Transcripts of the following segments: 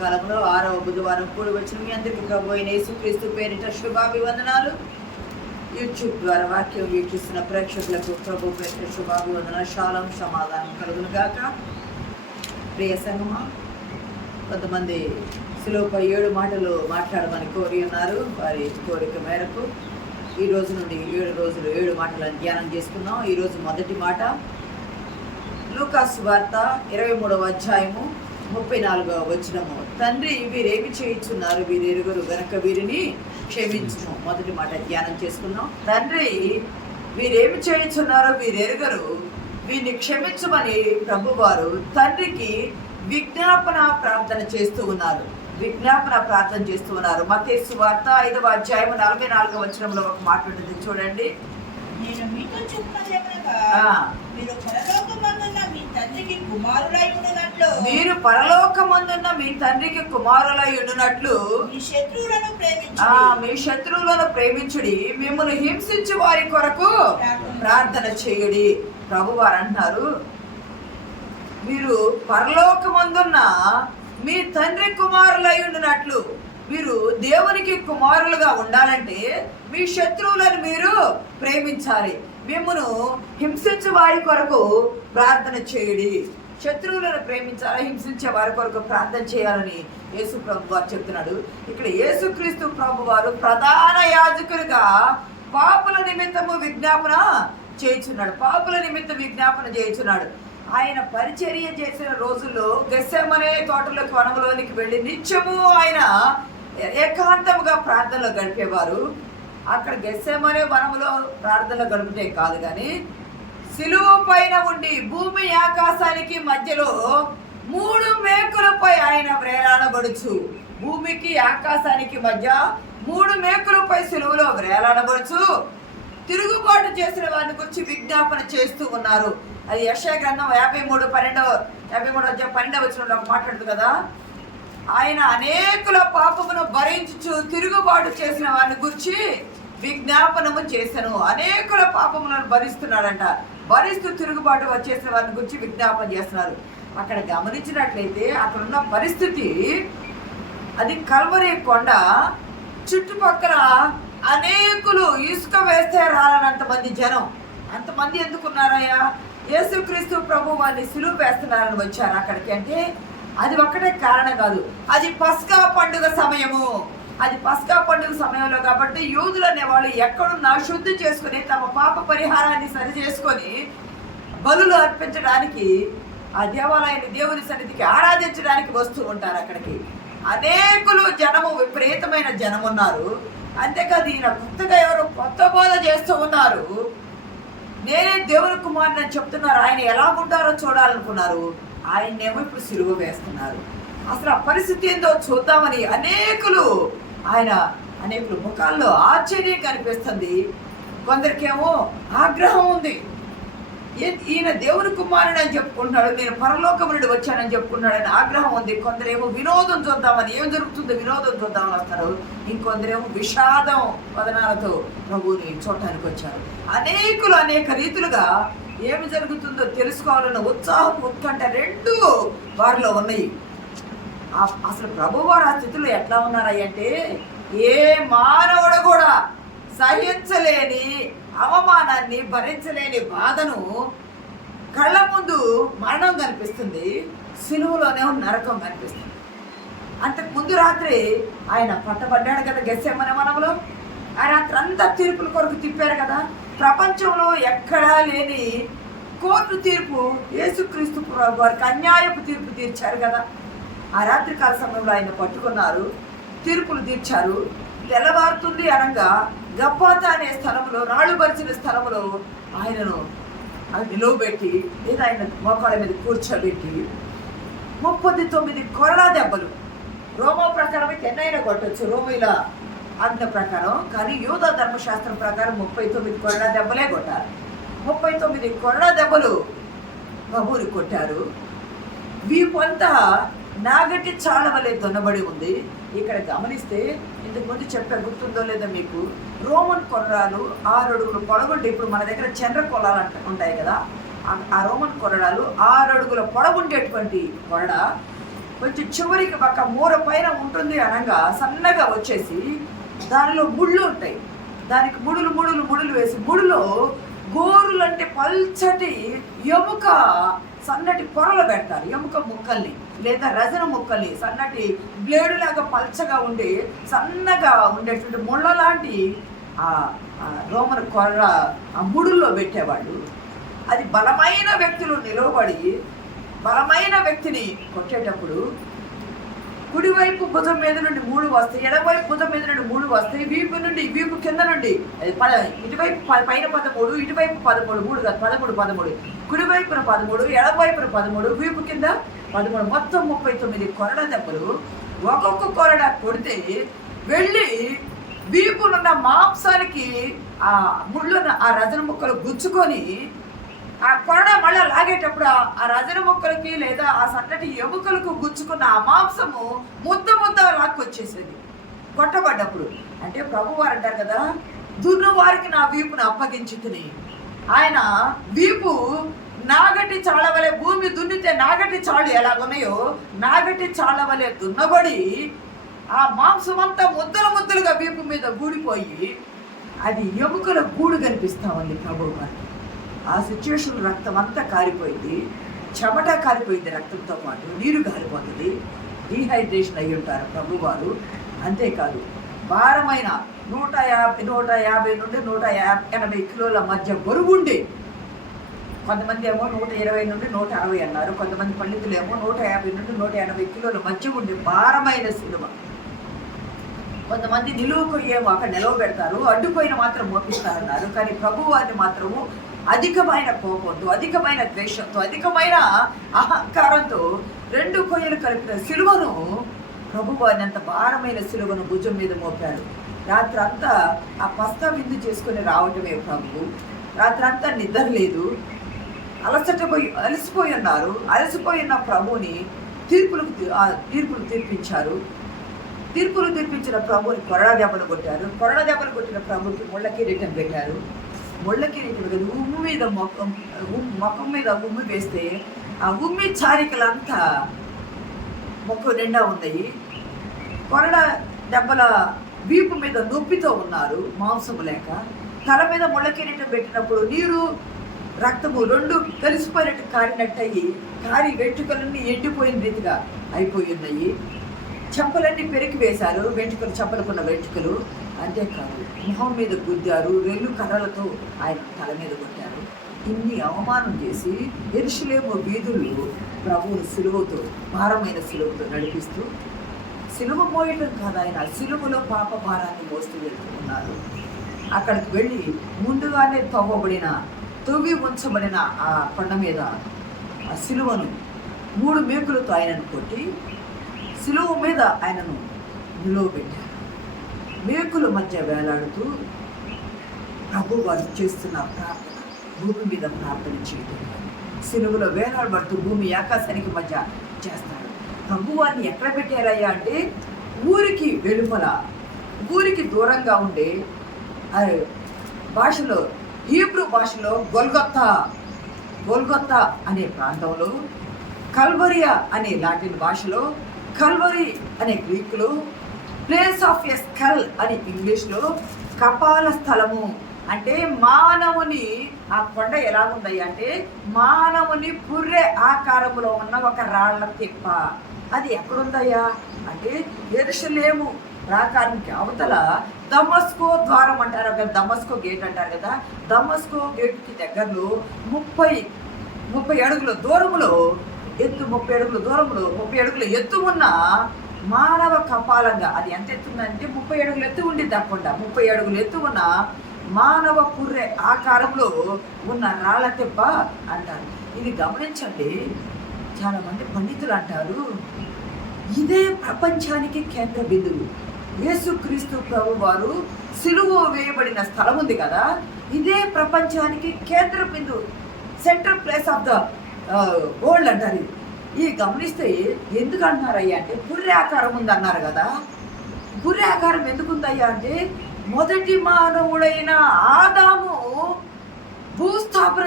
కాలంలో 6వ బుధవారం కూడి వచ్చిన మీ అందరికీ ప్రభు అయిన యేసుక్రీస్తు పేరిట శుభాభివందనాలు. యూట్యూబ్ ద్వారా వాక్యం వీక్షిస్తున్న ప్రేక్షకులకు ప్రభు పేరిట శుభాభివందనాలు. శాలం సమాధానం కలుగును గాక. ప్రియ సంగమా, కొంతమంది సులువుపై 7 మాటలు మాట్లాడమని కోరి ఉన్నారు. వారి కోరిక మేరకు ఈ రోజు నుండి 7 రోజులు 7 మాటలను ధ్యానం చేసుకున్నాం. ఈరోజు మొదటి మాట లూకా సువార్త 23వ అధ్యాయము 34వ వచనము. తండ్రి, వీరేమి చేయుచున్నారు, వీరెరుగరు గనక వీరిని క్షమించుము. మొదటి మాట ధ్యానం చేసుకున్నాం. తండ్రి, వీరేమి చేయుచున్నారో వీరెరుగరు, వీరిని క్షమించమని ప్రభువారు తండ్రికి విజ్ఞాపన ప్రార్థన చేస్తూ ఉన్నారు. మత్తయి సువార్త 5వ అధ్యాయం 44వ వచనంలో ఒక మాట ఉంటుంది, చూడండి. నేను మీతో చెప్పున్నదేమనగా, మీరు పరలోకమందున్న మీ తండ్రికి కుమారులై ఉండునట్లు, మీ తండ్రికి కుమారులై ఉండునట్లు మీ శత్రువులను ప్రేమించుడి, మిమ్మల్ని హింసించు వారి కొరకు ప్రార్థన చేయుడి. ప్రభువారు అంటున్నారు, మీరు పరలోకమందున్న మీ తండ్రి కుమారులై ఉండునట్లు, మీరు దేవునికి కుమారులుగా ఉండాలంటే మీ శత్రువులను మీరు ప్రేమించాలి, మిమ్మను హింసించే వారి కొరకు ప్రార్థన చేయుడి. శత్రువులను ప్రేమించాలి, హింసించే వారి కొరకు ప్రార్థన చేయాలని యేసు ప్రభు వారు చెప్తున్నాడు. ఇక్కడ యేసుక్రీస్తు ప్రభు వారు ప్రధాన యాజకులుగా పాపుల నిమిత్తము విజ్ఞాపన చేయుచున్నాడు. ఆయన పరిచర్య చేసిన రోజుల్లో గెత్సేమనే తోటలోకి వనములోనికి వెళ్ళి నిత్యము ఆయన ఏకాంతముగా ప్రార్థనలో గడిపేవారు. అక్కడ గెత్సేమనే వనములో ప్రార్థనలో గడిపితే కాదు, కానీ సిలువ పైన ఉండి భూమి ఆకాశానికి మధ్యలో 3 మేకులపై ఆయన వేలాడబడుచు, భూమికి ఆకాశానికి మధ్య 3 మేకులపై సిలువలో వేలాడబడుచు తిరుగుబాటు చేసిన వారిని గురించి విజ్ఞాపన చేస్తూ ఉన్నారు. అది యెషయా గ్రంథం 53 వచనంలో మాట్లాడుతుంది కదా. ఆయన అనేకుల పాపమును భరించుచు తిరుగుబాటు చేసిన వారిని గురించి విజ్ఞాపనము చేశాను. అనేకుల పాపములను భరిస్తున్నాడంట, భరిస్తూ తిరుగుబాటు వచ్చేసిన వారిని గురించి విజ్ఞాపన చేస్తున్నారు. అక్కడ గమనించినట్లయితే అక్కడ ఉన్న పరిస్థితి, అది కల్వరి కొండ, చుట్టుపక్కల అనేకులు ఇసుక వేస్తే రాలనంతమంది జనం. అంతమంది ఎందుకున్నారయ్యా? యేసుక్రీస్తు ప్రభు వారిని సిలువ వేస్తున్నారని వచ్చారు అక్కడికి. అంటే అది ఒక్కటే కారణం కాదు, అది పస్కా పండుగ సమయంలో కాబట్టి యూదులు అనేవాళ్ళు ఎక్కడున్నా శుద్ధి చేసుకుని తమ పాప పరిహారాన్ని సరి చేసుకొని బలులు అర్పించడానికి ఆ దేవాలయాన్ని దేవుని సన్నిధికి ఆరాధించడానికి వస్తూ ఉంటారు అక్కడికి. అనేకులు జనము, విపరీతమైన జనం ఉన్నారు. అంతేకాదు ఈయన కొత్తగా ఎవరు కొత్త బోధ చేస్తూ ఉన్నారు. నేనే దేవుని కుమారుని అని చెప్తున్నారు. ఆయన ఎలాగుంటారో చూడాలనుకున్నారు, ఆయన్నేమో ఇప్పుడు సిలువ వేస్తున్నారు. అసలు ఆ పరిస్థితి ఏందో చూద్దామని అనేకులు ముఖాల్లో ఆశ్చర్యం కనిపిస్తుంది. కొందరికేమో ఆగ్రహం ఉంది. ఈయన దేవుని కుమారుడు అని చెప్పుకుంటున్నాడు, నేను పరలోకం నుండి వచ్చానని చెప్పుకున్నాడని ఆగ్రహం ఉంది. కొందరేమో వినోదం చూద్దామని, ఏం జరుగుతుందో వినోదం చూద్దామని వస్తారు. ఇంకొందరేమో విషాదం వదనాలతో ప్రభువుని చూడటానికి వచ్చారు. అనేకులు అనేక రీతులుగా ఏమి జరుగుతుందో తెలుసుకోవాలన్న ఉత్సాహం, ఉత్కంఠ 2 వారిలో ఉన్నాయి. అసలు ప్రభువారు ఆ స్థితిలో ఎట్లా ఉన్నారంటే, ఏ మానవుడు కూడా సహించలేని అవమానాన్ని, భరించలేని బాధను, కళ్ళ ముందు మరణం కనిపిస్తుంది, సిలువలోనే నరకం కనిపిస్తుంది. అంతకు ముందు రాత్రి ఆయన పట్టబడ్డాడు కదా గెత్సేమనే వనంలో. ఆ రాత్రి అంతా తీర్పుల కొరకు తిప్పారు కదా. ప్రపంచంలో ఎక్కడా లేని కోర్టు తీర్పు యేసుక్రీస్తు వారికి అన్యాయపు తీర్పు తీర్చారు కదా. ఆ రాత్రి కాల సమయంలో ఆయన పట్టుకున్నారు, తీర్పులు తీర్చారు. తెల్లవారుతుంది అనగా గబ్బాత అనే స్థలంలో, రాళ్ళు పరిచిన స్థలంలో ఆయనను నిలువబెట్టి, లేదా ఆయన మోకాళ్ళ మీద కూర్చోబెట్టి 39 కొరడా దెబ్బలు. రోమా ప్రకారం అయితే ఎన్నైనా కొట్టచ్చు, రోమిల ఆజ్ఞ ప్రకారం. కానీ యూద ధర్మశాస్త్రం ప్రకారం 39 కొరడా దెబ్బలే కొట్టారు. 39 కొరడా దెబ్బలు ప్రభువుని కొట్టారు. వీపు అంతా నాగటి చాల వలె దొన్నబడి ఉంది. ఇక్కడ గమనిస్తే, ఇంతకు ముందు చెప్పే గుర్తుందో లేదో మీకు, రోమన్ కొరడాలు 6 అడుగులు పొడవుంటే, ఇప్పుడు మన దగ్గర చంద్ర కొలాలు ఉంటాయి కదా, ఆ రోమన్ కొరడాలు 6 అడుగుల పొడవుండేటువంటి కొరడ కొంచెం చివరికి ఒక మూర పైన ఉంటుంది అనగా సన్నగా వచ్చేసి దానిలో ముళ్ళు ఉంటాయి. దానికి ముడులు వేసి ముడులో గోరులు అంటే పల్చటి ఎముక సన్నటి పొరలు పెడతారు. ఎముక ముక్కల్ని లేదా రజన ముక్కల్ని సన్నటి బ్లేడు లాగా పల్చగా ఉండి సన్నగా ఉండేటువంటి ముళ్ళ లాంటి రోమన్ కొర్ర ఆ ముడుల్లో పెట్టేవాళ్ళు. అది బలమైన వ్యక్తులు నిలవబడి బలమైన వ్యక్తిని కొట్టేటప్పుడు కుడివైపు భుజం మీద నుండి 3 వస్తాయి, ఎడవైపు భుజం మీద నుండి 3 వస్తాయి, వీపు కింద నుండి ఇటువైపు పైన 13, ఇటువైపు 13, 3 కాదు 13, కుడివైపున 13, ఎడవైపున 13, వీపు కింద 13, మొత్తం 39 కొరడ దెబ్బలు. ఒక్కొక్క కొరడ కొడితే వెళ్ళి వీపునున్న మాంసానికి ఆ ముళ్ళను ఆ రజన ముక్కలు గుచ్చుకొని ఆ కొరడ మళ్ళీ లాగేటప్పుడు ఆ రజన ముక్కలకి లేదా ఆ సన్నటి ఎముకలకు గుచ్చుకున్న ఆ మాంసము ముద్ద లాక్కొచ్చేసేది కొట్టబడ్డప్పుడు. అంటే ప్రభువారు అంటారు కదా, దున్నువారికి నా వీపును అప్పగించుకుని. ఆయన వీపు నాగటి చాళ్ళ వలె, భూమి దున్నితే నాగటి చాళ్ళు ఎలాగున్నాయో నాగటి చాళ్ళ వలె దున్నబడి ఆ మాంసం అంతా ముద్దలుగా వీపు మీద గూడిపోయి అది ఎముకల గూడు కనిపిస్తా ఉంది ప్రభువారు. ఆ సిచ్యువేషన్ రక్తం అంతా కారిపోయింది, చెమట కారిపోయింది, రక్తంతో పాటు నీరు కారిపోతుంది, డీహైడ్రేషన్ అయ్యి ఉంటారు ప్రభువారు. అంతేకాదు భారమైన 150 నుండి 180 కిలోల మధ్య బరువుండి, కొంతమంది ఏమో 120 నుండి 160 అన్నారు, కొంతమంది పండితులు ఏమో 150 నుండి 180 కిలోల మధ్య ఉండి భారమైన సిలువ. కొంతమంది నిలువుకు ఏమో అక్కడ నిలవబెడతారు, అడ్డుపోయిన మాత్రం మోపిస్తారన్నారు. కానీ ప్రభువారిని మాత్రము అధికమైన కోపంతో, అధికమైన ద్వేషంతో, అధికమైన అహంకారంతో 2 కొయ్యలు కలిపిన సిలువను, ప్రభువారిని అంత భారమైన సిలువను భుజం మీద మోపారు. రాత్రంతా ఆ పస్తా విందు చేసుకుని రావటమే ప్రభు. రాత్రంతా నిద్ర లేదు, అలసిపోయి ఉన్నారు. అలసిపోయిన ప్రభుని తీర్పులు తీర్పించారు. తీర్పులు తీర్పించిన ప్రభుని కొరడా దెబ్బలు కొట్టారు. కొరడా దెబ్బలు కొట్టిన ప్రభుకి ముళ్ళ కిరీటం పెట్టారు. ముళ్ళ కిరీటం కదా ఉమ్ము మీద ముఖం మీద ఉమ్మి వేస్తే ఆ ఉమ్మి చారికలంతా ముఖం నిండా ఉన్నాయి. కొరడా దెబ్బల వీపు మీద నొప్పితో ఉన్నారు, మాంసము లేక. తల మీద ముళ్ళ కిరీటం పెట్టినప్పుడు నీరు రక్తము 2 కలిసిపోయినట్టు కారినట్టయి కారి వెంట్రుకలన్నీ ఎండిపోయిన రీతిగా అయిపోయి ఉన్నాయి. చెంపలన్నీ పెరికి వేశారు, చెంపలకున్న వెంట్రుకలు. అంతేకాదు మొహం మీద గుద్దారు, 2 కర్రలతో ఆయన తల మీద కొట్టారు. ఇన్ని అవమానం చేసి యెరూషలేము వీధుల్లో ప్రభువును సిలువతో, భారమైన సిలువతో నడిపిస్తూ, సిలువ మోయటం కాదు, ఆయన సిలువలో పాప భారాన్ని మోస్తూ వెళ్తున్నారు. అక్కడికి వెళ్ళి ముందుగానే తవ్వి ఉంచబడిన ఆ కొండ మీద ఆ సిలువను 3 మేకులతో ఆయనను కొట్టి సిలువ మీద ఆయనను నిలువబెట్టారు. మేకుల మధ్య వేలాడుతూ ప్రభు వారు చేస్తున్న ప్రార్థన, భూమి మీద ప్రార్థన చేయడం, సిలువలో వేలాడబడుతూ భూమి ఆకాశానికి మధ్య చేస్తాడు. ప్రభు వారిని ఎక్కడ పెట్టారయ్యా అంటే ఊరికి వెలుపల, ఊరికి దూరంగా ఉండే భాషలో, హీబ్రూ భాషలో గొల్గొత్తా అనే ప్రాంతంలో, కల్వరియా అనే లాటిన్ భాషలో, కల్వరి అనే గ్రీకులో, ప్లేస్ ఆఫ్ ఎ స్కల్ అని ఇంగ్లీష్లో, కపాల స్థలము అంటే మానవుని, ఆ కొండ ఎలాగుందయ్యా అంటే మానవుని పుర్రె ఆకారంలో ఉన్న ఒక రాళ్ల తిప్ప. అది ఎక్కడుందయ్యా అంటే యెరూషలేము ప్రాకారానికి అవతల దమస్కో ద్వారం అంటారు కదా, దమస్కో గేట్ అంటారు కదా, దమస్కో గేట్కి దగ్గరలో 30 అడుగుల దూరంలో ఎత్తు, 30 అడుగుల దూరంలో 30 అడుగుల ఎత్తు ఉన్న మానవ కపాలంగా, అది ఎంత ఎత్తుందంటే 30 అడుగులు ఎత్తు ఉండి తప్పకుండా 30 అడుగులు ఎత్తు ఉన్న మానవ పుర్రె ఆకారంలో ఉన్న రాళ్ళ తెప్ప అంటారు. ఇది గమనించండి. చాలామంది పండితులు అంటారు ఇదే ప్రపంచానికి కేంద్ర బిందువు. యేసుక్రీస్తు ప్రభు వారు సిలువ వేయబడిన స్థలం ఉంది కదా, ఇదే ప్రపంచానికి కేంద్ర బిందువు, central place of the world అంటారు. ఇది గమనిస్తే ఎందుకు అంటున్నారయ్యా అంటే పుర్రె ఆకారం ఉంది అన్నారు కదా. పుర్రె ఆకారం ఎందుకుందయ్యా అంటే మొదటి మానవుడైన ఆదాము భూస్థాపన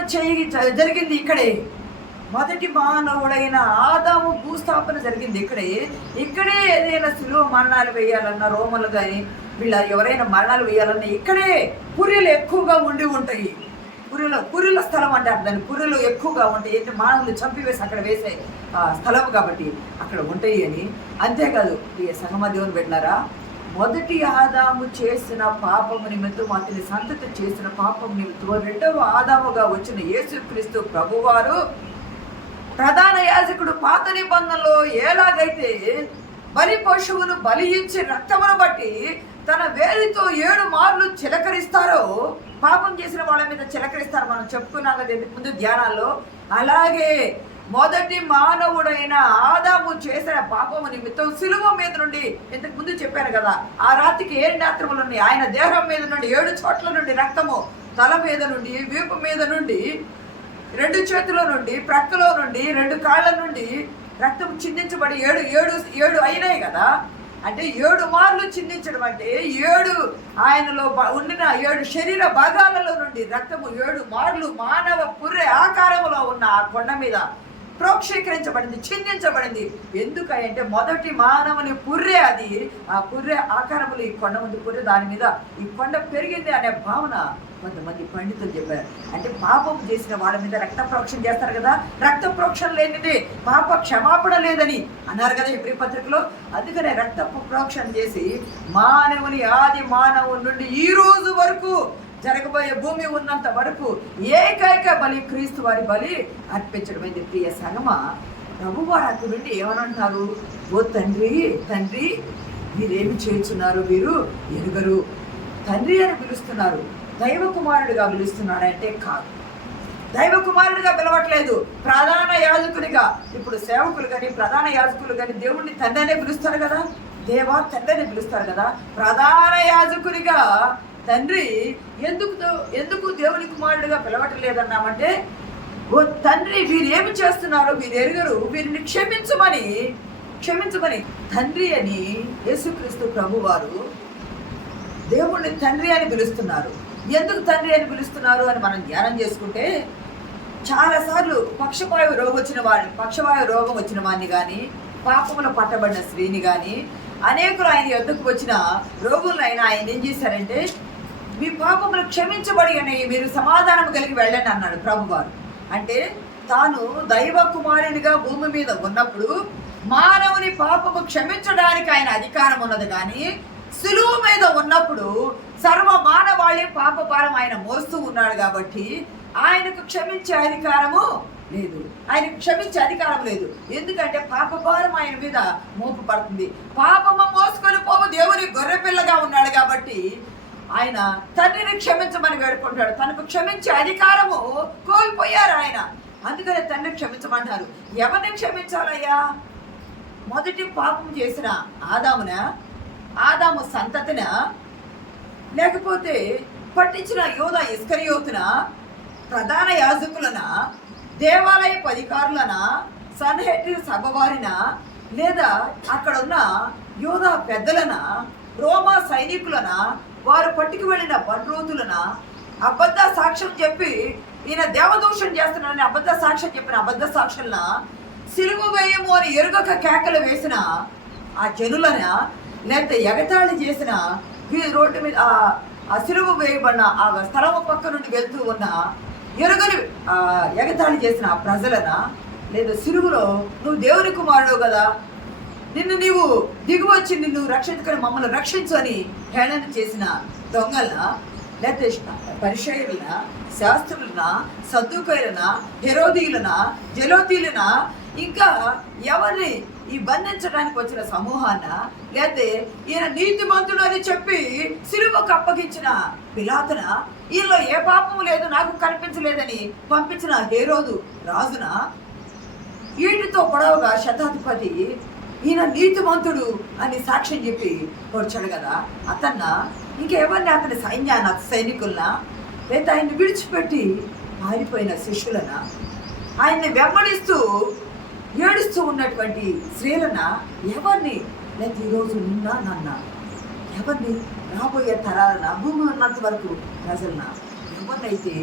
జరిగింది ఇక్కడే. మొదటి మానవుడైన ఆదాము భూస్థాపన జరిగింది ఇక్కడే ఏదైనా సులువ మరణాలు వేయాలన్నా రోమలు కానీ వీళ్ళ ఎవరైనా మరణాలు వేయాలన్నా ఇక్కడే పుర్రెలు ఎక్కువగా ఉండి ఉంటాయి. పుర్రెల స్థలం అంటారు దాన్ని. పుర్రెలు ఎక్కువగా ఉంటాయి అంటే మానవులు చంపివేసి అక్కడ వేసే స్థలం కాబట్టి అక్కడ ఉంటాయి అని. అంతేకాదు ఈ సంగమ దేవుని పెట్టినారా, మొదటి ఆదాము చేసిన పాపము నిమిత్తం అతని సంతతి చేసిన పాపము నిమిత్తం రెండవ ఆదాముగా వచ్చిన యేసుక్రీస్తు ప్రభువారు ప్రధాన యాజకుడు పాత నిబంధనలో ఎలాగైతే బలి పశువును బలి ఇచ్చి రక్తమును బట్టి తన వేలితో 7 మార్లు చిలకరిస్తారో, పాపం చేసిన వాళ్ళ మీద చిలకరిస్తారు, మనం చెప్పుకున్నాం కదా ఇంతకు ముందు ధ్యానాల్లో. అలాగే మొదటి మానవుడైన ఆదాము చేసిన పాపము నిమిత్తం సిలువ మీద నుండి, ఇంతకు ముందు చెప్పాను కదా, ఆ రాత్రికి 7 నేత్రములు ఉన్నాయి. ఆయన దేహం మీద నుండి 7 చోట్ల నుండి రక్తము, తల మీద నుండి, వీపు మీద నుండి, 2 చేతుల నుండి, ప్రక్కలో నుండి, 2 కాళ్ళ నుండి రక్తం చిందించబడి 7 అయినాయి కదా. అంటే 7 మార్లు చిందించడం అంటే 7 ఆయనలో ఉండిన 7 శరీర భాగాలలో నుండి రక్తము 7 మార్లు మానవ పుర్రె ఆకారములో ఉన్న ఆ కొండ మీద ప్రోక్షీకరించబడింది, చిందించబడింది. ఎందుకంటే మొదటి మానవుని పుర్రె అది. ఆ పుర్రె ఆకారములు ఈ కొండ ముందు పుర్రె, దాని మీద ఈ కొండ పెరిగింది అనే భావన కొంతమంది పండితులు చెప్పారు. అంటే పాపం చేసిన వాళ్ళ మీద రక్త ప్రోక్షణ చేస్తారు కదా, రక్త ప్రోక్షణ లేనిది పాప క్షమాపణ లేదని అన్నారు కదా హెబ్రీ పత్రికలో. అందుకనే రక్త ప్రోక్షణ చేసి మానవుని ఆది మానవుని నుండి ఈ రోజు వరకు జరగబోయే భూమి ఉన్నంత వరకు ఏకైక బలి క్రీస్తు వారి బలి అర్పించడమైంది. ప్రియ సంగమ, ప్రభువారు అక్కడి నుండి ఏమనంటారు, ఓ తండ్రి తండ్రి మీరేమి చేస్తున్నారు, మీరు ఎరుగరు. తండ్రి అని పిలుస్తున్నారు, దైవ కుమారుడిగా పిలుస్తున్నాడంటే కాదు, దైవ కుమారుడిగా పిలవట్లేదు, ప్రధాన యాజకునిగా. ఇప్పుడు సేవకులు కానీ ప్రధాన యాజకులు కానీ దేవుణ్ణి తండ్రి అనే పిలుస్తారు కదా, దేవా తండ్రి అని పిలుస్తారు కదా. ప్రధాన యాజకునిగా తండ్రి ఎందుకు దేవుని కుమారుడిగా పిలవట్లేదన్నామంటే, ఓ తండ్రి వీరేమి చేస్తున్నారో వీరు ఎరుగరు, వీరిని క్షమించమని తండ్రి అని యేసుక్రీస్తు ప్రభువారు దేవుణ్ణి తండ్రి అని పిలుస్తున్నారు. ఎందుకు తండ్రి అని పిలుస్తున్నారు అని మనం ధ్యానం చేసుకుంటే, చాలాసార్లు పక్షవాయు రోగం వచ్చిన వాడిని కానీ, పాపములు పట్టబడిన స్త్రీని కానీ, అనేకులు ఆయన యొద్దకు వచ్చిన రోగులను ఆయన ఏం చేశారంటే, మీ పాపములు క్షమించబడి అని మీరు సమాధానం కలిగి వెళ్ళండి అన్నాడు ప్రభువారు. అంటే తాను దైవ కుమారునిగా భూమి మీద ఉన్నప్పుడు మానవుని పాపము క్షమించడానికి ఆయన అధికారం ఉన్నది, కానీ సులువు మీద ఉన్నప్పుడు సర్వ మానవాళి పాప భారం ఆయన మోస్తూ ఉన్నాడు కాబట్టి ఆయనకు క్షమించే అధికారము లేదు. ఎందుకంటే పాప భారం ఆయన మీద మోపు పడుతుంది. పాపము మోసుకొని పోవు దేవుని గొర్రెపిల్లగా ఉన్నాడు కాబట్టి ఆయన తండ్రిని క్షమించమని వేడుకుంటాడు. తనకు క్షమించే అధికారము కోల్పోయారు ఆయన. అందుకనే తండ్రి క్షమించమంటారు. ఎవరిని క్షమించాలయ్యా? మొదటి పాపం చేసిన ఆదాము సంతతిన, లేకపోతే పట్టించిన యోధ ఇస్కరియోతున, ప్రధాన యాజకులన, దేవాలయపు అధికారులన, సన్హెడ్రిన్ సభ వారిన, లేదా అక్కడ ఉన్న యోధ పెద్దలన, రోమా సైనికులన, వారు పట్టుకు వెళ్ళిన బండ్రోతులన, అబద్ధ సాక్ష్యం చెప్పి ఈయన దేవదూషణ చేస్తున్నాడని అబద్ధ సాక్ష్యం చెప్పిన అబద్ధ సాక్షులన, సిలువ వేయము అని ఎరుగక కేకలు వేసిన ఆ జనులన, లేకపోతే ఎగతాళి చేసిన రోడ్డు మీద ఆ సిలువ వేయబడిన ఆ స్థలము పక్క నుండి వెళ్తూ ఉన్న ఎరుగని ఎగతాళి చేసిన ఆ ప్రజలన, లేదా సిలువలో నువ్వు దేవుని కుమారుడు కదా, నీవు దిగువచ్చి నిన్ను రక్షించుకొని మమ్మల్ని రక్షించు అని హేళన చేసిన దొంగలన, లేకపోతే పరిసయ్యులన, శాస్త్రులన, సద్దుకైలన, హెరోదీలన, జలోతీలన, ఇంకా ఎవరిని ఈ బంధించడానికి వచ్చిన సమూహాన్న, లేకపోతే ఈయన నీతిమంతుడు అని చెప్పి సిలువకు అప్పగించిన పిలాతున, ఈయనలో ఏ పాపము లేదు నాకు కనిపించలేదని పంపించిన హేరోదు రాజున, వీటితో పొడవుగా శతాధిపతి ఈయన నీతిమంతుడు అని సాక్ష్యం చెప్పి పొడిచాడు కదా, ఇంకెవరిని అతని సైనికులన, లేదా ఆయన్ని విడిచిపెట్టి పారిపోయిన శిష్యులన, ఆయన్ని వెంబడిస్తూ ఏడుస్తూ ఉన్నటువంటి స్త్రీలన, ఎవరిని, లేదా ఈరోజు నన్న ఎవరిని, రాబోయే తరాలన, భూమి ఉన్నంత వరకు ప్రజలన, ఎవరినైతే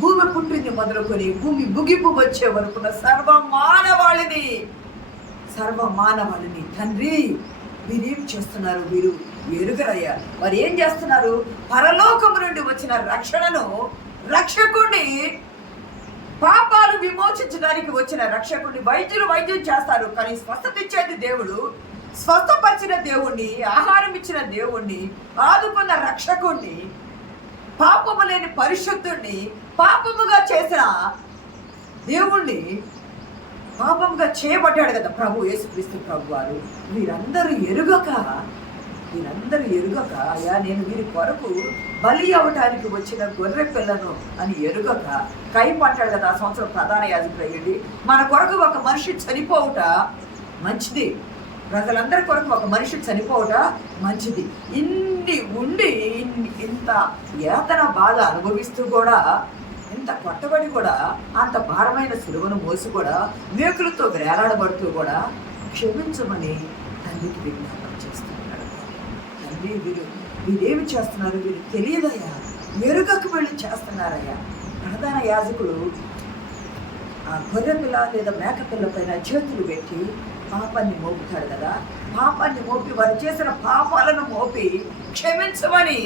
భూమి పుట్టింది మొదలుకొని భూమి ముగింపు వచ్చే వరకున్న సర్వ మానవాళిని తండ్రి వీరేం చేస్తున్నారు, వీరు ఎరుగరయ్యా. వారు ఏం చేస్తున్నారు? పరలోకము నుండి వచ్చిన రక్షణను, రక్షకుడిని, పాపాలు విమోచించడానికి వచ్చిన రక్షకుడిని వైద్యులు వైద్యం చేస్తారు, కానీ స్వస్థత ఇచ్చేది దేవుడు. స్వస్థపరిచిన దేవుణ్ణి, ఆహారం ఇచ్చిన దేవుణ్ణి, ఆదుకున్న రక్షకుణ్ణి, పాపము లేని పరిశుద్ధుణ్ణి పాపముగా చేసిన దేవుణ్ణి పాపముగా చేయబడ్డాడు కదా ప్రభు యేసుక్రీస్తు ప్రభు వారు. వీరందరూ ఎరుగక అయ్యా నేను వీరి కొరకు బలి అవ్వటానికి వచ్చిన గొర్రె పిల్లను అని ఎరుగక కైపు అంటాడు కదా, ఆ సంవత్సరం ప్రధాన యాజకుడు అయ్యండి. మన కొరకు ఒక మనిషి చనిపోవుట మంచిది, ప్రజలందరి కొరకు ఒక మనిషి చనిపోవుట మంచిది. ఇన్ని ఉండి ఇంత యాతన బాధ అనుభవిస్తూ కూడా, ఇంత కొట్టబడి కూడా, అంత భారమైన సిలువను మోసి కూడా, మేకులతో వేలాడబడుతూ కూడా క్షమించమని తండ్రికి విజ్ఞాపన చేస్తున్నాడు. తండ్రి వీరేమి చేస్తున్నారు, వీరు తెలియదయ్యా, మెరుగకు వెళ్ళి చేస్తున్నారయ్యా. ప్రధాన యాజకుడు ఆ గొర్రె పిల్ల లేదా మేక పిల్ల పైన చేతులు పెట్టి పాపాన్ని మోపుతాడు కదా, పాపాన్ని మోపి వారు చేసిన పాపాలను మోపి క్షమించమని,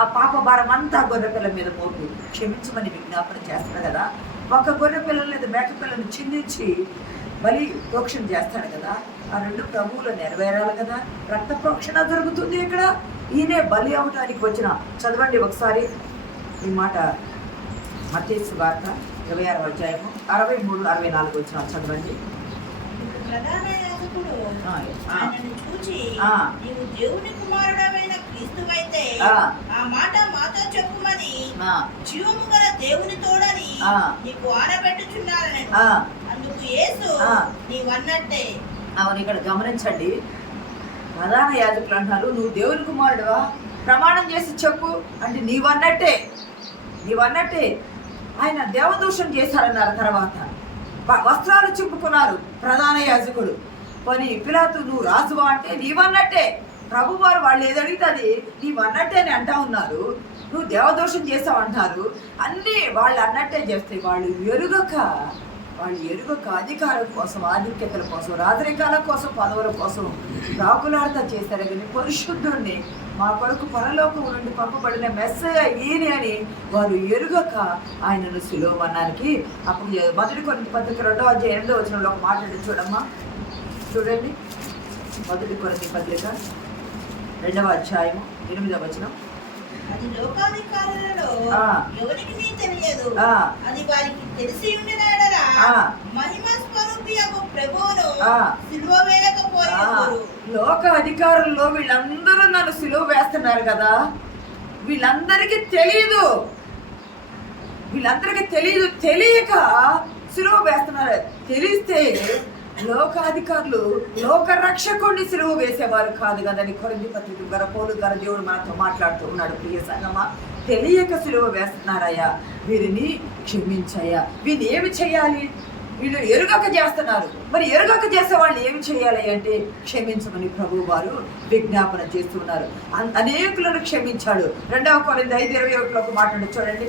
ఆ పాప భారం అంతా గొర్రె పిల్ల మీద మోపి క్షమించమని విజ్ఞాపన చేస్తాడు కదా. ఒక గొర్రె పిల్లలు లేదా మేక పిల్లను చిందించి బలి ప్రోక్షణ చేస్తాడు కదా. ఆ రెండు ప్రభువులు నెరవేరాలి కదా, రక్త ప్రోక్షణ జరుగుతుంది ఇక్కడ. ఈయనే బలి అవ్వటానికి వచ్చిన, చదవండి ఒకసారి ఈ మాట, మత్తయి వార్త 26వ అధ్యాయము 63-64 వచ్చిన చదవండి. ప్రధాన యాజకుడు ఆయనను చూచి, నీవు దేవుని కుమారుడవైన క్రీస్తువైతే ఆ మాట మాతో చెప్పుమని జీవము గల దేవుని తోడని నీకు ఆనబెట్టుచున్నారని. అందుకు యేసు, నీవన్నట్టే. అవును, ఇక్కడ గమనించండి, ప్రధాన యాజకులు అంటున్నారు, నువ్వు దేవుని కుమారుడువా, ప్రమాణం చేసి చెప్పు అంటే నీవన్నట్టే. ఆయన దేవదూషణ చేశారన్నారు. తర్వాత వస్త్రాలు చింపుకున్నారు ప్రధాన యాజకుడు. పని పిలాతు, నువ్వు రాజువా అంటే నీవన్నట్టే. ప్రభువారు వాళ్ళు ఏదడిగితే అది నీవన్నట్టే అని అంటా ఉన్నారు. నువ్వు దేవదోషం చేసావు అంటున్నారు. అన్నీ వాళ్ళు అన్నట్టే చేస్తాయి. వాళ్ళు ఎరుగక అధికారం కోసం, ఆధిక్యతల కోసం, రాజరికాల కోసం, పదవుల కోసం రాకులాడతా చేశారు. కానీ పరిశుద్ధుడిని, మా కొరకు పరలోకం నుండి పంపబడిన మెస్సయ్య ఈయన అని వారు ఎరుగక ఆయనను సిలువమన్నానికి. అప్పుడు 1 కొరింథీ పత్రిక 2వ అధ్యాయం 8వ వచనంలో ఒక మాట చూడమ్మా, చూడండి. 1 కొరింథీ పత్రిక 2వ అధ్యాయం 8వ వచనం. అది లోకాధికారులలో ఎవరికి తెలియదు, అది వారికి తెలిసి ఉండిన మహిమ స్వరూపియగు ప్రభువును సిలువ వేయకపోయారు. లోక అధికారుల్లో వీళ్ళందరూ నన్ను సిలువ వేస్తున్నారు కదా, వీళ్ళందరికీ తెలియక సిలువ వేస్తున్నారు. తెలిస్తే లోకాధికారులు లోక రక్షకుడిని సిలువ వేసేవారు కాదు కదా అని కొరింథీ పత్రిక ద్వారా పౌలు గారు దేవుడు మనతో మాట్లాడుతూ ఉన్నాడు. ప్రియ సంగమా, తెలియక సిలువ వేస్తున్నారయ్యా, వీరిని క్షమించయ్యా. వీళ్ళు ఏమి చేయాలి? వీళ్ళు ఎరుగక చేస్తున్నారు. మరి ఎరుగక చేసే వాళ్ళు ఏమి చేయాలి అంటే క్షమించమని ప్రభు వారు విజ్ఞాపన చేస్తున్నారు. అనేకులను క్షమించాడు. 2 కొరింథీ 5:21 ఒక మాట చూడండి.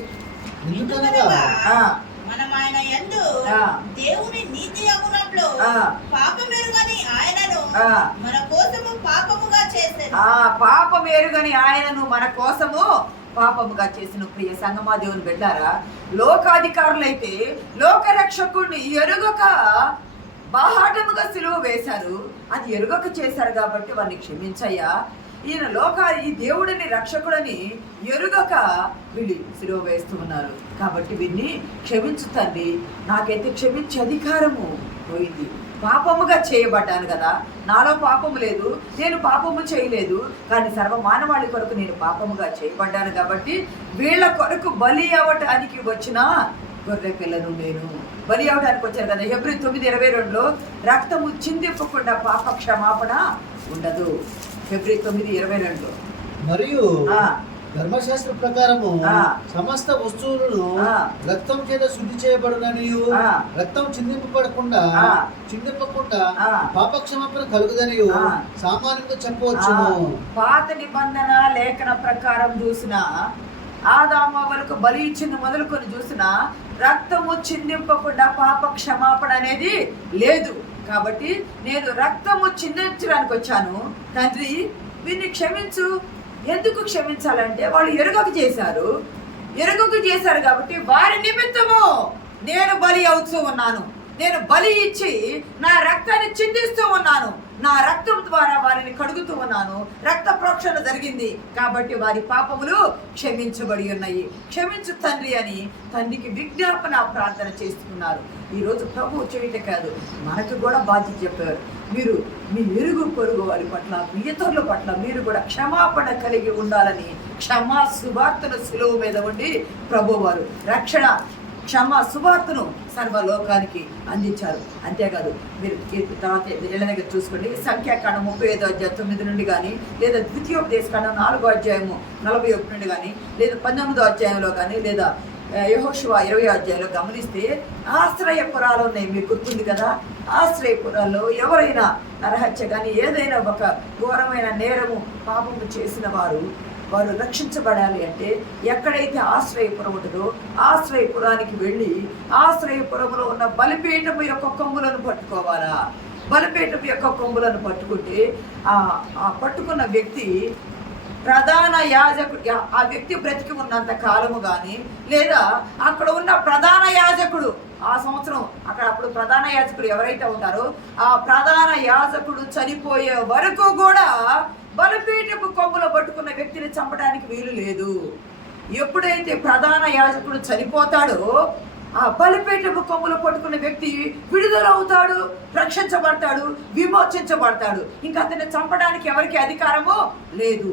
మనం ఆయన యందు దేవుని నీతి అగునట్లు పాపమెరుగని ఆయనను మన కోసము పాపముగా చేసెను. పాపమెరుగని ఆయనను మన కోసము పాపముగా చేసిన. ప్రియ సంగమా, దేవుని బిడ్డారా, లోకాధికారులైతే లోక రక్షకుడిని ఎరుగక బాహాటముగా సిలువ వేశారు. అది ఎరుగక చేశారు కాబట్టి వారిని క్షమించయ్యా. ఈయన ఈ దేవుడిని రక్షకుడని ఎరుగక వీళ్ళు సిలువ వేస్తూ ఉన్నారు కాబట్టి వీరిని క్షమించు తండ్రి. నాకైతే క్షమించే అధికారము పోయింది. పాపముగా చేయబడ్డాను కదా, నాలో పాపము లేదు, నేను పాపము చేయలేదు, కానీ సర్వ మానవాళి కొరకు నేను పాపముగా చేయబడ్డాను కాబట్టి వీళ్ళ కొరకు బలి అవ్వటానికి వచ్చిన గొర్రె పిల్లను నేను బలి అవ్వడానికి వచ్చాను కదా. హెబ్రీ 9:22 రక్తము చిందింపకుండా పాప క్షమాపణ ఉండదు. ఫిబ్రవరి 9:22. మరియు ధర్మశాస్త్ర ప్రకారము సమస్త వస్తువులను రక్తం చేత శుద్ధి చేయబడుననియు రక్తం చిందింపకుండా పాప క్షమాపణ కలుగుదనియు సామాన్యంగా చెప్పవచ్చును. పాత నిబంధన లేఖన ప్రకారం చూసిన ఆదామవలకు బలి ఇచ్చింది మొదలుకొని చూసిన రక్తము చిందింపకుండా పాప క్షమాపణ అనేది లేదు. కాబట్టి నేను రక్తము చిందించడానికి వచ్చాను, తండ్రి వీరిని క్షమించు. ఎందుకు క్షమించాలంటే వాళ్ళు ఎరుగకు చేశారు కాబట్టి వారి నిమిత్తము నేను బలి అవుతూ ఉన్నాను. నేను బలి ఇచ్చి నా రక్తాన్ని చిందిస్తూ ఉన్నాను. నా రక్తం ద్వారా వారిని కడుగుతూ ఉన్నాను. రక్త ప్రోక్షణ జరిగింది కాబట్టి వారి పాపములు క్షమించబడి ఉన్నాయి. క్షమించు తండ్రి అని తండ్రికి విజ్ఞాపన ప్రార్థన చేస్తున్నారు. ఈరోజు ప్రభు చేయట కాదు, మనకు కూడా బాధ్యత చెప్పారు. మీరు మీ ఇరుగు పొరుగు వారి పట్ల, మీ ఇతరుల పట్ల మీరు కూడా క్షమాపణ కలిగి ఉండాలని క్షమా సువార్తను సిలువ మీద ఉండి ప్రభువారు రక్షణ క్షమా సువార్తను సర్వలోకానికి అందించారు. అంతేకాదు మీరు తర్వాత ఇళ్ళ దగ్గర చూసుకోండి, సంఖ్యాకాండం 35:9 నుండి కానీ, లేదా ద్వితీయోపదేశకాండం 4:41 నుండి కానీ, లేదా 19వ అధ్యాయంలో కానీ, లేదా యెహోషువ 20వ అధ్యాయంలో గమనిస్తే ఆశ్రయపురాలు ఉన్నాయి. మీకు గుర్తుంది కదా, ఆశ్రయపురాల్లో ఎవరైనా నరహత్య కానీ ఏదైనా ఒక ఘోరమైన నేరము పాపము చేసిన వారు రక్షించబడాలి అంటే ఎక్కడైతే ఆశ్రయపురం ఉంటుందో ఆశ్రయపురానికి వెళ్ళి ఆశ్రయపురంలో ఉన్న బలిపీఠము యొక్క కొమ్ములను పట్టుకోవాలా. బలిపీఠం యొక్క కొమ్ములను పట్టుకుంటే ఆ పట్టుకున్న వ్యక్తి ప్రధాన యాజకుడు, ఆ వ్యక్తి బ్రతికి ఉన్నంత కాలము కానీ, లేదా అక్కడ ఉన్న ప్రధాన యాజకుడు ఆ సంవత్సరం అప్పుడు ప్రధాన యాజకుడు ఎవరైతే ఉంటారో ఆ ప్రధాన యాజకుడు చనిపోయే వరకు కూడా బలిపీఠపు కొమ్ములో పట్టుకున్న వ్యక్తిని చంపడానికి వీలు లేదు. ఎప్పుడైతే ప్రధాన యాజకుడు చనిపోతాడో ఆ బలిపీఠపు కొమ్ములో పట్టుకున్న వ్యక్తి విడుదలవుతాడు, రక్షించబడతాడు, విమోచించబడతాడు. ఇంకా అతన్ని చంపడానికి ఎవరికి అధికారము లేదు.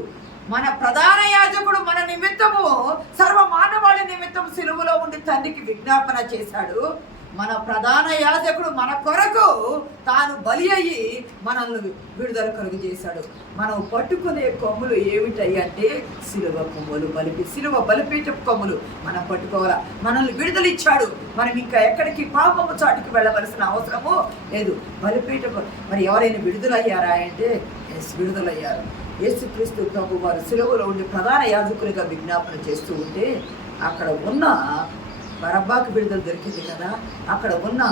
మన ప్రధాన యాజకుడు మన నిమిత్తము సర్వ మానవాళి నిమిత్తం సిలువలో ఉండి తండ్రికి విజ్ఞాపన చేశాడు. మన ప్రధాన యాజకుడు మన కొరకు తాను బలి అయ్యి మనల్ని విడుదల కలుగు చేశాడు. మనం పట్టుకునే కొమ్ములు ఏమిటంటే సిలువ కొమ్ములు, సిలువ బలిపీఠపు కొమ్ములు మనం పట్టుకోవాలా. మనల్ని విడుదల ఇచ్చాడు. మనం ఇంకా ఎక్కడికి పాపము చాటుకు వెళ్ళవలసిన అవసరము లేదు. బలిపీఠపు మరి ఎవరైనా విడుదలయ్యారా అంటే విడుదలయ్యారు. యేసుక్రీస్తు ప్రభు వారు సిలువలో ఉండి ప్రధాన యాజకులుగా విజ్ఞాపన చేస్తూ ఉంటే అక్కడ ఉన్న బరబ్బాకు విడుదల దొరికింది కదా. అక్కడ ఉన్న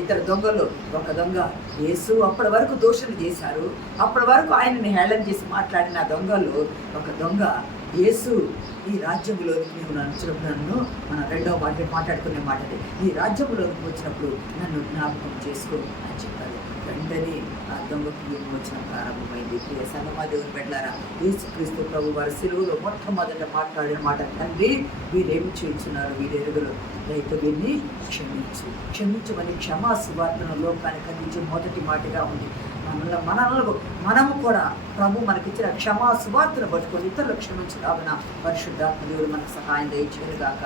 ఇద్దరు దొంగలు, ఒక దొంగ యేసు అప్పటి వరకు దోషులు చేశారు. అప్పటి వరకు ఆయనని హేళన చేసి మాట్లాడిన దొంగలు ఒక దొంగ యేసు ఈ రాజ్యంలోనికి నీవు నన్ను మన రెండవ మాట్లాడుకునే మాటది, ఈ రాజ్యంలోనికి వచ్చినప్పుడు నన్ను జ్ఞాపకం చేసుకో అని చెప్పారు. వెంటనే ఆ దొంగకు విమోచన ప్రారంభమైంది. ప్రియ సంగమా దేవుని బిడ్డలారా, యేసుక్రీస్తు ప్రభు వారి సిలువలో మొట్టమొదట మాట్లాడిన మాట, తండ్రి వీరేమి చేయించున్నారు, వీరెరుగులు రైతు వీరిని క్షమించమని క్షమా సువార్తను లోకానికి అందించే మొదటి మాటగా ఉంది. మనము కూడా ప్రభు మనకిచ్చిన క్షమా సువార్తను పట్టుకొని ఇతరులు క్షమించలాగిన పరిశుద్ధాత్మ దేవుడు మనకు సహాయం దయచేయగాక.